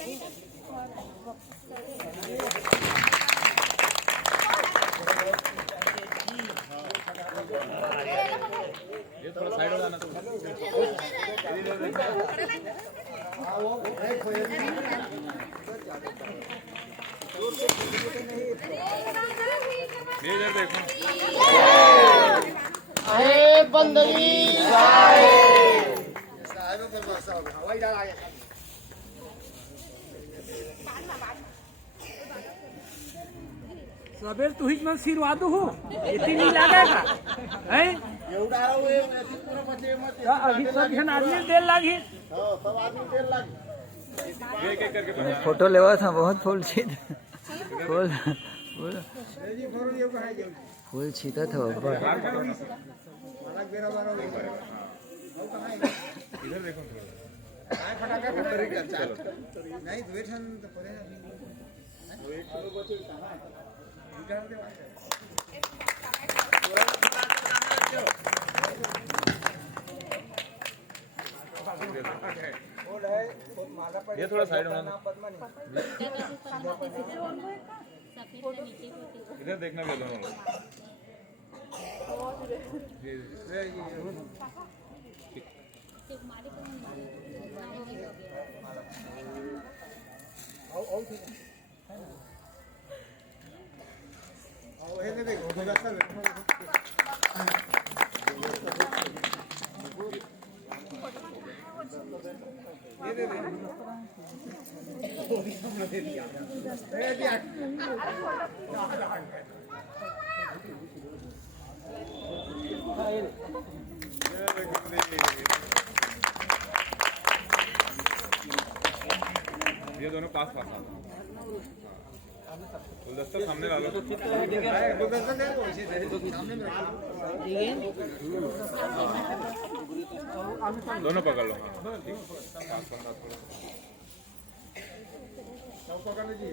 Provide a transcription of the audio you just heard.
ये थोड़ा साइड हो जाना तो इधर देखो अरे बंदगी सबेर तू हीच मग शिरवादू हो इतनी नहीं लागेगा हैं अभी सब जन आदमी देर लागी एक एक करके फोटो लेवा था बहुत फूल छीत फूल फूल छीता था बाबा इधर देखो नहीं वेठन तो पड़े ये थोड़ा साइड में इधर देखना भी दोनों लोग ये दोनों पास पास गुलदस्ता सामने ला लो दोनों पकड़ लो पकड़ लीजिए